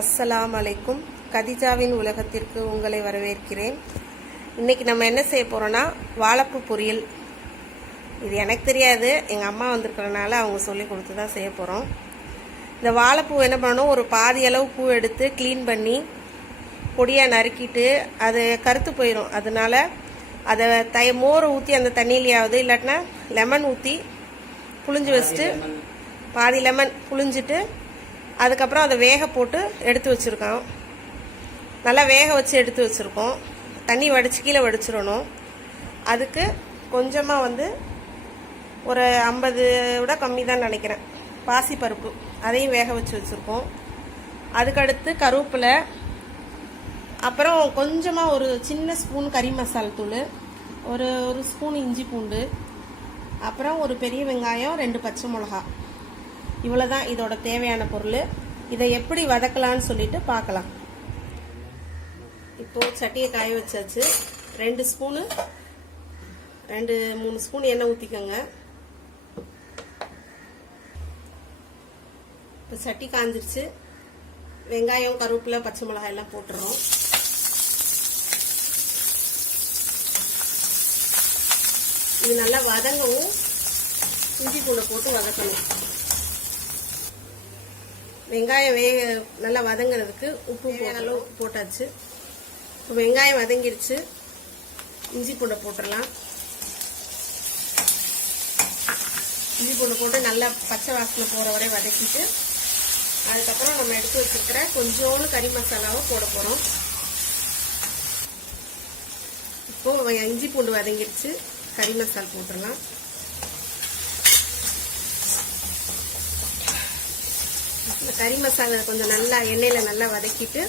அஸ்ஸலாம் அலைக்கும். கதிஜாவின் உலகத்திற்கு உங்களை வரவேற்கிறேன். இன்றைக்கி நம்ம என்ன செய்ய போகிறோன்னா வாழைப்பூ பொரியல். இது எனக்கு தெரியாது, எங்கள் அம்மா வந்திருக்கிறனால அவங்க சொல்லி கொடுத்து தான் செய்ய போகிறோம். இந்த வாழைப்பூ என்ன பண்ணணும், ஒரு பாதி அளவு பூ எடுத்து க்ளீன் பண்ணி பொடியாக நறுக்கிட்டு அது கருத்து போயிடும். அதனால் அதை மோரை ஊற்றி அந்த தண்ணியிலையாவது இல்லாட்டினா லெமன் ஊற்றி புளிஞ்சு வச்சுட்டு பாதி லெமன் புளிஞ்சிட்டு அதுக்கப்புறம் அதை வேக போட்டு எடுத்து வச்சுருக்கோம். நல்லா வேக வச்சு எடுத்து வச்சுருக்கோம். தண்ணி வடித்து கீழே வடிச்சிடணும். அதுக்கு கொஞ்சமாக ஒரு 50 விட கம்மி தான் நினைக்கிறேன் பாசிப்பருப்பு, அதையும் வேக வச்சு வச்சுருக்கோம். அதுக்கடுத்து கருவேப்பிலை, அப்புறம் கொஞ்சமாக ஒரு சின்ன ஸ்பூன் கறி மசால் தூள், ஒரு ஸ்பூன் இஞ்சி பூண்டு, அப்புறம் ஒரு பெரிய வெங்காயம், 2 பச்சை மிளகா. இவ்வளோதான் இதோட தேவையான பொருள். இதை எப்படி வதக்கலான்னு சொல்லிட்டு பார்க்கலாம். இப்போது சட்டியை காய வச்சாச்சு. 2-3 ஸ்பூன் எண்ணெய் ஊற்றிக்கோங்க. இப்போ சட்டி காஞ்சிருச்சு. வெங்காயம், கருவேப்பிலை, பச்சை மிளகாய் எல்லாம் போட்டுறோம். இது நல்லா வதங்கவும் இஞ்சி பூண்டை போட்டு வதக்கணும். வெங்காயம் நல்லா வதங்கிறதுக்கு உப்பு போட்டாச்சு. இப்போ வெங்காயம் வதங்கிருச்சு. இஞ்சி பூண்டை போட்டுடலாம். இஞ்சி பூண்டை போட்டு நல்லா பச்சை வாசனை போகிற வரை வதக்கிட்டு அதுக்கப்புறம் நம்ம எடுத்து வச்சுருக்கிற கொஞ்சோண்டு கறி மசாலாவை போட போகிறோம். இப்போது இஞ்சி பூண்டு வதங்கிருச்சு. கறி மசாலா போட்டுடலாம். கறி மசாலா கொஞ்சம் நல்லா எண்ணெயில் நல்லா வதக்கிட்டு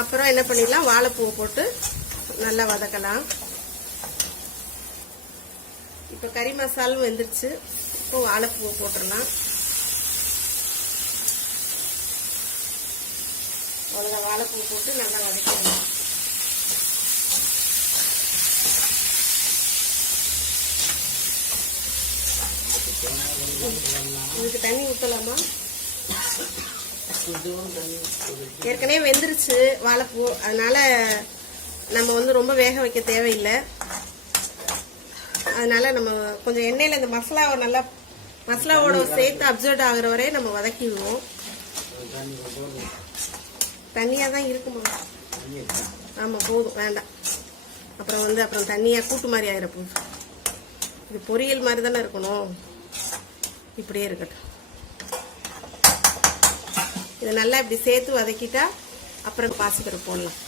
அப்புறம் என்ன பண்ணிடலாம், வாழைப்பூவை போட்டு நல்லா வதக்கலாம். இப்போ கறி மசாலும் வெந்துருச்சு. இப்போ வாழைப்பூவை போட்டுடலாம். அவ்வளோதான், வாழைப்பூ போட்டு நல்லா வதக்கிடலாம். இதுக்கு தண்ணி ஊற்றலாமா? ஏற்கனவே வெந்துருச்சு வாழைப்பூ, அதனால நம்ம ரொம்ப வேக வைக்க தேவையில்லை. அதனால நம்ம கொஞ்சம் எண்ணெயில் இந்த மசாலாவோட சேர்த்து அப்சர்வ் ஆகுற வரையும் நம்ம வதக்கிடுவோம். தண்ணியாக தான் இருக்குமா? ஆமாம், போதும், வேண்டாம். அப்புறம் தண்ணியாக கூட்டு மாதிரி ஆகிட போகுது. இது பொரியல் மாதிரி தானே இருக்கணும். இப்படியே இருக்கட்டும். இதை நல்லா இப்படி சேர்த்து வதக்கிட்டா அப்புறம் பாசிப்பருப்பு போடலாம்.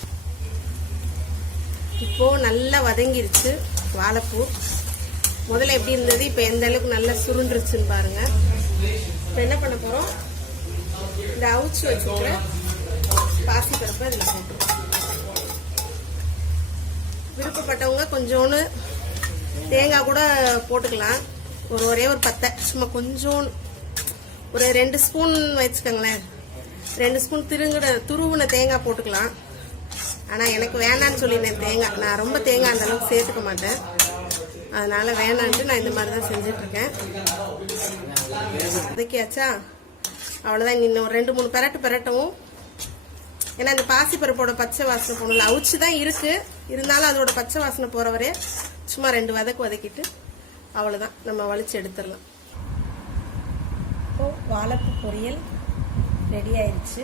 இப்போது நல்லா வதங்கிருச்சு வாழைப்பூ. முதல்ல எப்படி இருந்தது, இப்போ எந்த அளவுக்கு நல்லா சுருண்டுருச்சுன்னு பாருங்கள். இப்போ என்ன பண்ண போகிறோம், இந்த அவிச்சு வச்சுக்கிற பாசிப்பருப்பை இதில் போட்டுருவோம். விருப்பப்பட்டவங்க கொஞ்சோன்னு தேங்காய் கூட போட்டுக்கலாம். ஒரே ஒரு பத்தை, சும்மா கொஞ்சோன்னு ஒரு 2 ஸ்பூன் வச்சுக்கோங்களேன். 2 ஸ்பூன் துருவின தேங்காய் போட்டுக்கலாம். ஆனால் எனக்கு வேணான்னு சொல்லினேன் தேங்காய். நான் ரொம்ப தேங்காய் அந்த அளவுக்கு சேர்த்துக்க மாட்டேன். அதனால் வேணான்ட்டு நான் இந்த மாதிரி தான் செஞ்சிட்ருக்கேன். அதுக்காச்சா அவ்வளோதான். இன்னும் 2-3 பெரட்டவும். ஏன்னா இந்த பாசிப்பருப்போட பச்சை வாசனை போகணும்ல. அவிச்சு தான் இருக்குது, இருந்தாலும் அதோட பச்சை வாசனை போகிற வரையே சும்மா 2 வதக்கிட்டு அவ்வளோதான், நம்ம வலிச்சு எடுத்துடலாம். இப்போது வாழைப்பூ பொரியல் ரெடி ஆயிடுச்சு.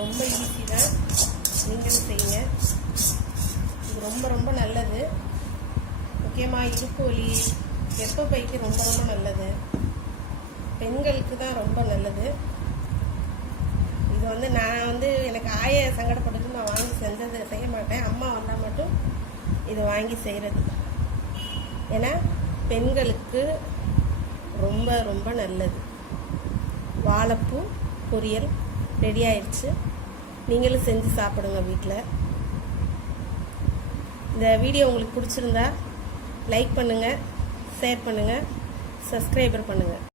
ரொம்ப ஈஸி தான், நீங்களும் செய்யுங்க. இது ரொம்ப ரொம்ப நல்லது. முக்கியமாக இடுப்பு வலி, கர்ப்பப்பைக்கு ரொம்ப ரொம்ப நல்லது. பெண்களுக்கு தான் ரொம்ப நல்லது. இது நான் எனக்கு ஆய சங்கடப்பட்டு நான் வாங்கி செய்ய மாட்டேன். அம்மா வந்தால் மட்டும் இது வாங்கி செய்கிறது. ஏன்னா பெண்களுக்கு ரொம்ப ரொம்ப நல்லது. வாழைப்பூ பொரியல் ரெடி ஆயிடுச்சு. நீங்களும் செஞ்சு சாப்பிடுங்க வீட்டில். இந்த வீடியோ உங்களுக்கு பிடிச்சிருந்தா லைக் பண்ணுங்கள், ஷேர் பண்ணுங்கள், சப்ஸ்கிரைபர் பண்ணுங்கள்.